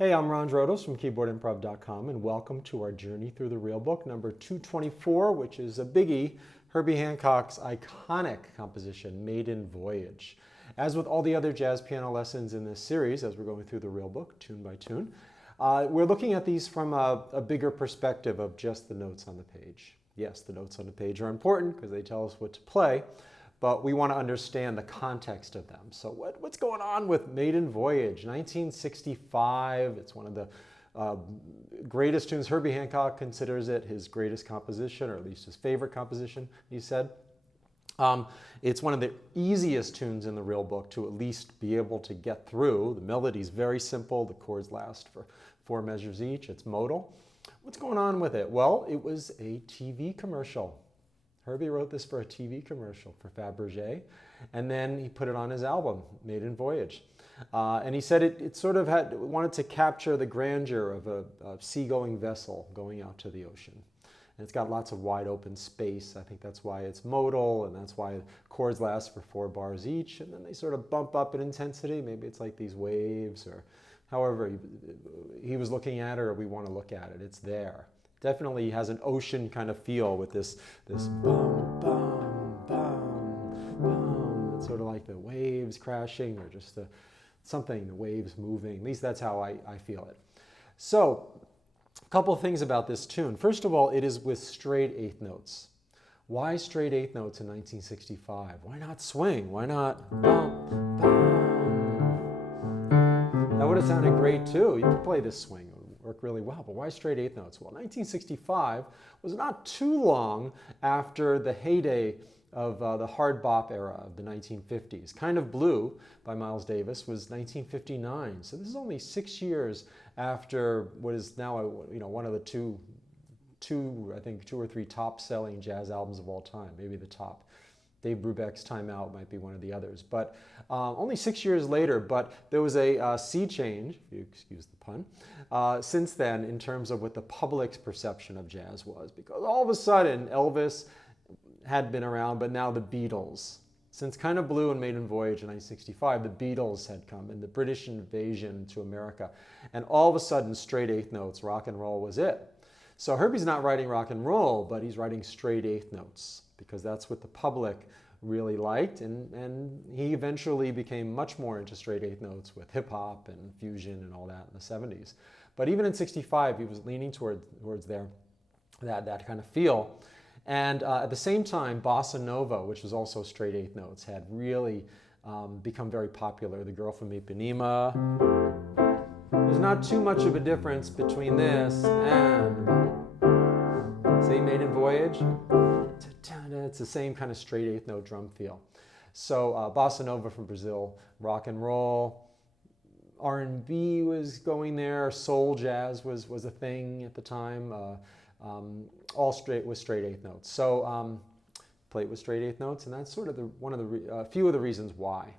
Hey, I'm Ron Drotos from keyboardimprov.com, and welcome to our journey through the real book, number 224, which is a biggie, Herbie Hancock's iconic composition, Maiden Voyage. As with all the other jazz piano lessons in this series, as we're going through the real book, tune by tune, we're looking at these from a bigger perspective of just the notes on the page. Yes, the notes on the page are important because they tell us what to play, but we want to understand the context of them. So what's going on with Maiden Voyage, 1965? It's one of the greatest tunes. Herbie Hancock considers it his greatest composition, or at least his favorite composition, he said. It's one of the easiest tunes in the real book to at least be able to get through. The melody's very simple. The chords last for 4 measures each. It's modal. What's going on with it? Well, it was a TV commercial. Herbie wrote this for a TV commercial for Fabergé, and then he put it on his album, Maiden Voyage. And he said it sort of wanted to capture the grandeur of a seagoing vessel going out to the ocean. And it's got lots of wide open space. I think that's why it's modal, and that's why chords last for 4 bars each, and then they sort of bump up in intensity. Maybe it's like these waves, or however he was looking at it, or we want to look at it. It's there. Definitely has an ocean kind of feel with this bum, bum, bum, bum. It's sort of like the waves crashing, or just the waves moving. At least that's how I feel it. So, a couple of things about this tune. First of all, it is with straight eighth notes. Why straight eighth notes in 1965? Why not swing? Why not bum, bum? That would have sounded great too. You could play this swing. Work really well, but why straight eighth notes? Well, 1965 was not too long after the heyday of the hard bop era of the 1950s. Kind of Blue by Miles Davis was 1959, so this is only 6 years after what is now one of the two or three top-selling jazz albums of all time, maybe the top. Dave Brubeck's Time Out might be one of the others, but only 6 years later. But there was a sea change, if you excuse the pun, since then in terms of what the public's perception of jazz was, because all of a sudden Elvis had been around, but now the Beatles. Since Kind of Blue and Maiden Voyage in 1965, the Beatles had come, and the British invasion to America, and all of a sudden straight eighth notes, rock and roll was it. So Herbie's not writing rock and roll, but he's writing straight eighth notes, because that's what the public really liked, and he eventually became much more into straight eighth notes with hip-hop and fusion and all that in the 70s. But even in 65, he was leaning towards that kind of feel. And at the same time, bossa nova, which was also straight eighth notes, had really become very popular. The Girl from Ipanema. There's not too much of a difference between this and, say, Maiden Voyage. It's the same kind of straight eighth note drum feel. So bossa nova from Brazil, rock and roll, R&B was going there, soul jazz was a thing at the time, all straight with straight eighth notes. So played with straight eighth notes, and that's sort of a few of the reasons why.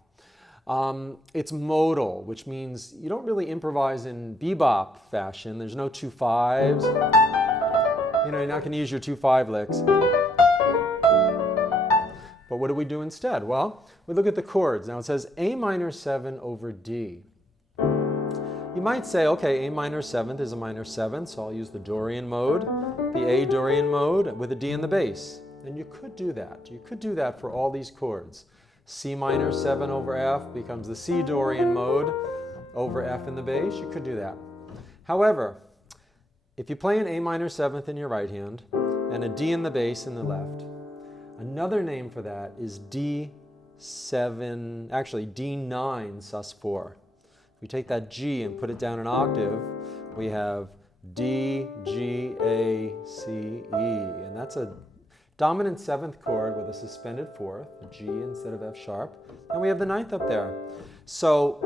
It's modal, which means you don't really improvise in bebop fashion. There's no 2/5s. You're not going to use your 2/5 licks. But what do we do instead? Well, we look at the chords. Now it says A minor 7 over D. You might say, okay, A minor 7th is a minor 7th, so I'll use the Dorian mode, the A Dorian mode with a D in the bass. And you could do that. You could do that for all these chords. C minor 7 over F becomes the C Dorian mode over F in the bass. You could do that. However, if you play an A minor 7th in your right hand and a D in the bass in the left, another name for that is D7, actually D9 sus4. If we take that G and put it down an octave, we have D, G, A, C, E. And that's a dominant 7th chord with a suspended 4th, G instead of F sharp. And we have the 9th up there. So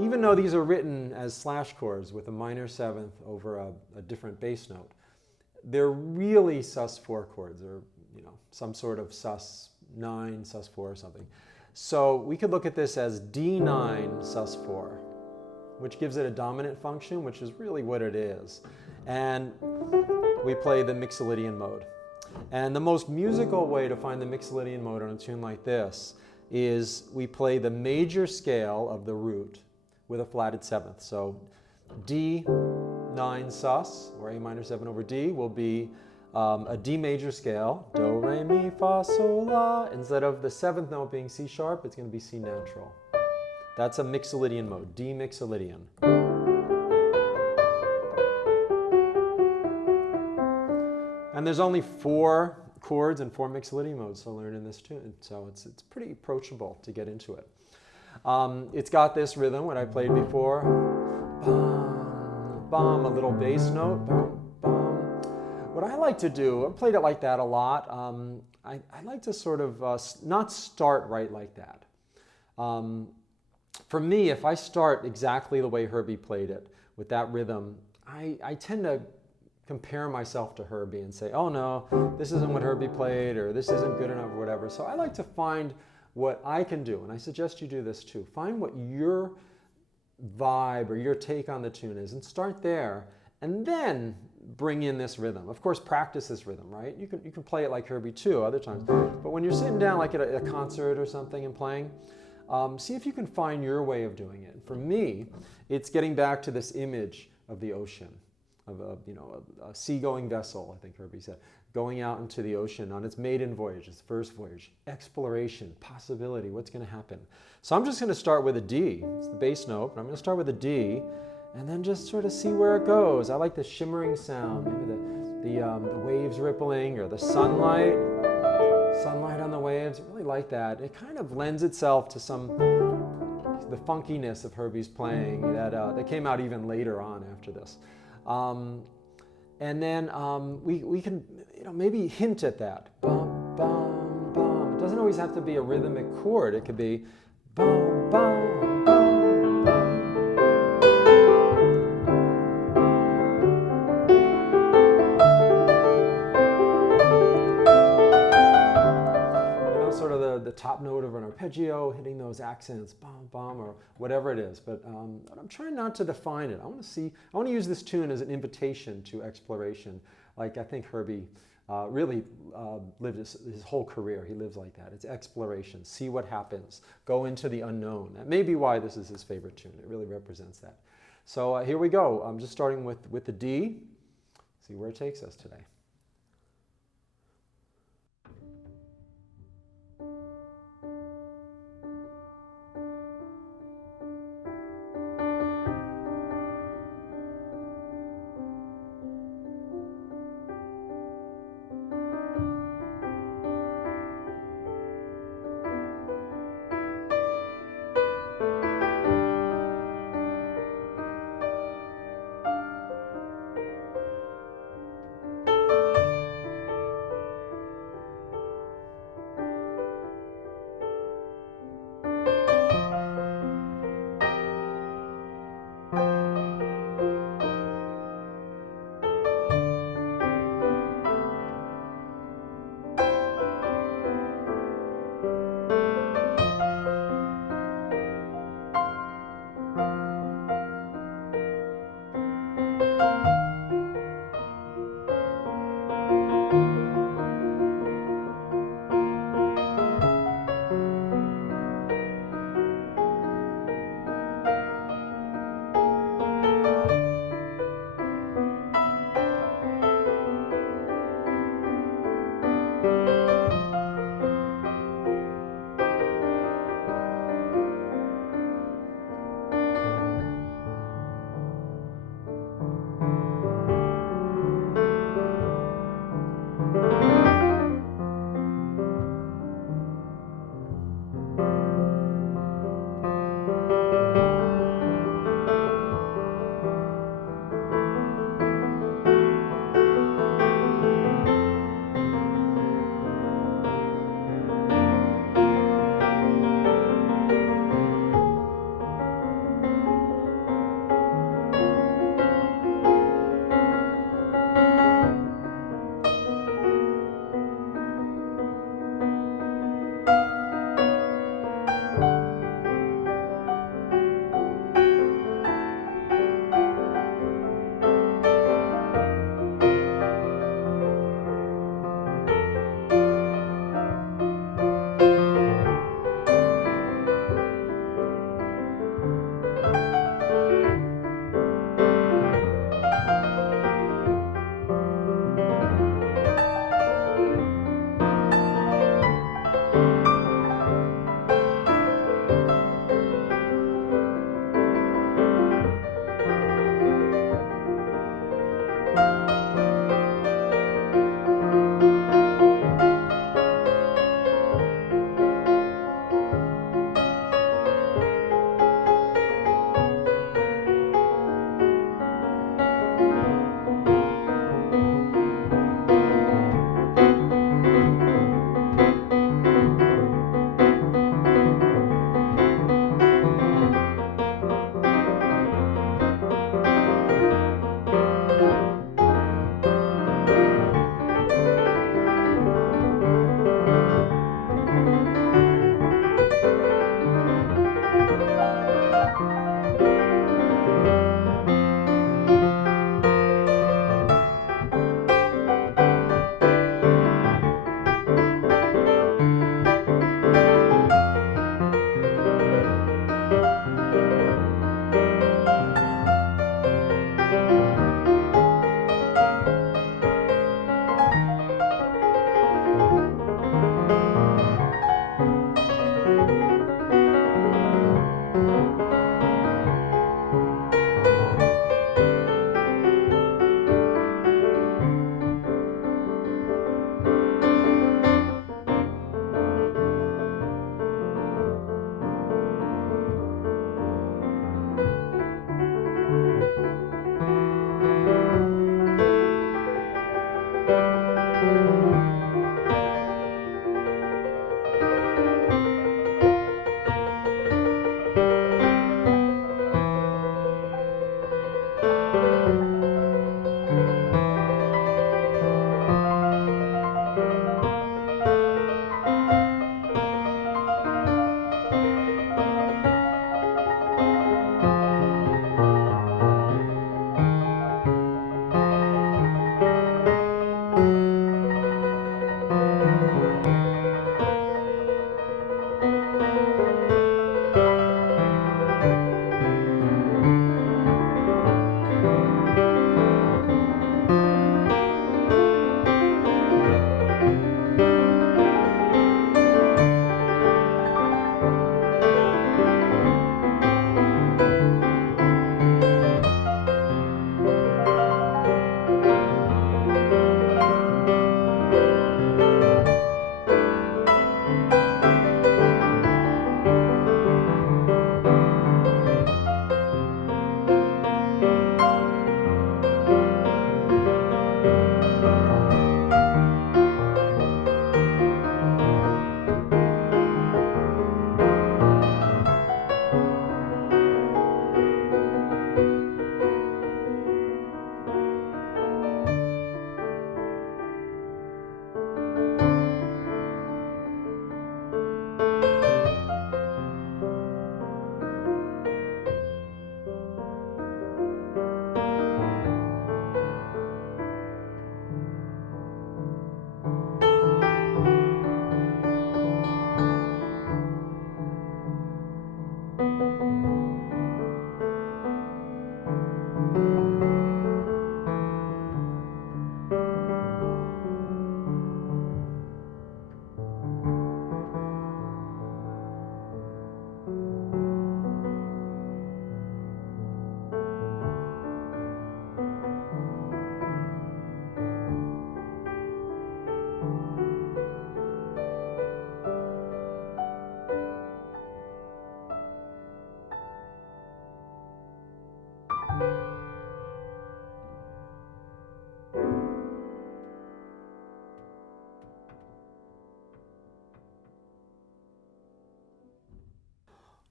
even though these are written as slash chords with a minor 7th over a different bass note, they're really sus4 chords. They're some sort of sus9, sus4 or something. So we could look at this as D9 sus4, which gives it a dominant function, which is really what it is. And we play the Mixolydian mode. And the most musical way to find the Mixolydian mode on a tune like this is we play the major scale of the root with a flatted 7th. So D9 sus, or A minor 7 over D, will be a D major scale, do, re, mi, fa, sol, la. Instead of the 7th note being C sharp, it's going to be C natural. That's a Mixolydian mode, D Mixolydian. And there's only 4 chords and 4 Mixolydian modes to learn in this tune, so it's pretty approachable to get into it. It's got this rhythm, what I played before, bum, bum, a little bass note, bum, bum. What I like to do, I've played it like that a lot, I like to sort of not start right like that. For me, if I start exactly the way Herbie played it, with that rhythm, I tend to compare myself to Herbie and say, oh no, this isn't what Herbie played, or this isn't good enough, or whatever. So I like to find what I can do, and I suggest you do this too. Find what your vibe or your take on the tune is, and start there, and then bring in this rhythm. Of course, practice this rhythm, right? You can play it like Herbie too other times, but when you're sitting down like at a concert or something and playing, see if you can find your way of doing it. And for me, it's getting back to this image of the ocean, of a seagoing vessel, I think Herbie said, going out into the ocean on its maiden voyage, its first voyage, exploration, possibility, what's going to happen. So I'm just going to start with a D. It's the bass note, but I'm going to start with a D, and then just sort of see where it goes. I like the shimmering sound, maybe the waves rippling, or the sunlight on the waves. I really like that. It kind of lends itself to the funkiness of Herbie's playing that came out even later on after this. And then we can maybe hint at that. Bum, bum, bum. It doesn't always have to be a rhythmic chord. It could be bum, bum, bum, bum. Sort of the top note of an arpeggio, hitting those accents, bum, bum, or whatever it is. But I'm trying not to define it. I want to use this tune as an invitation to exploration. Like I think Herbie really lived his whole career. He lives like that. It's exploration. See what happens. Go into the unknown. That may be why this is his favorite tune. It really represents that. So here we go. I'm just starting with the D. See where it takes us today.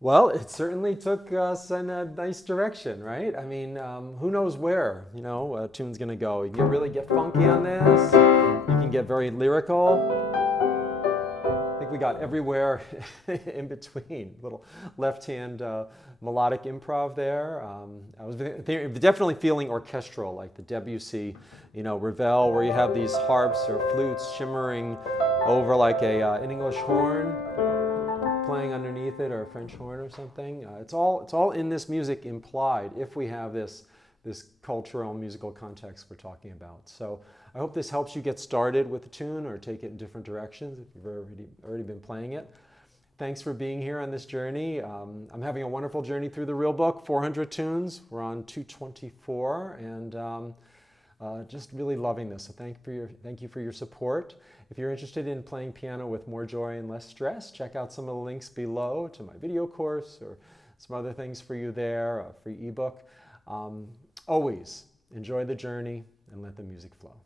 Well, it certainly took us in a nice direction, right? I mean, who knows where, a tune's gonna go. You can really get funky on this. You can get very lyrical. I think we got everywhere in between. Little left-hand melodic improv there. I was definitely feeling orchestral, like the Debussy, Ravel, where you have these harps or flutes shimmering over like an English horn playing underneath it, or a French horn or something. It's all in this music implied if we have this cultural musical context we're talking about. So I hope this helps you get started with the tune or take it in different directions if you've already been playing it. Thanks for being here on this journey. I'm having a wonderful journey through the real book, 400 tunes. We're on 224, and just really loving this. So thank you for your support. If you're interested in playing piano with more joy and less stress, check out some of the links below to my video course or some other things for you there, a free ebook. Always enjoy the journey and let the music flow.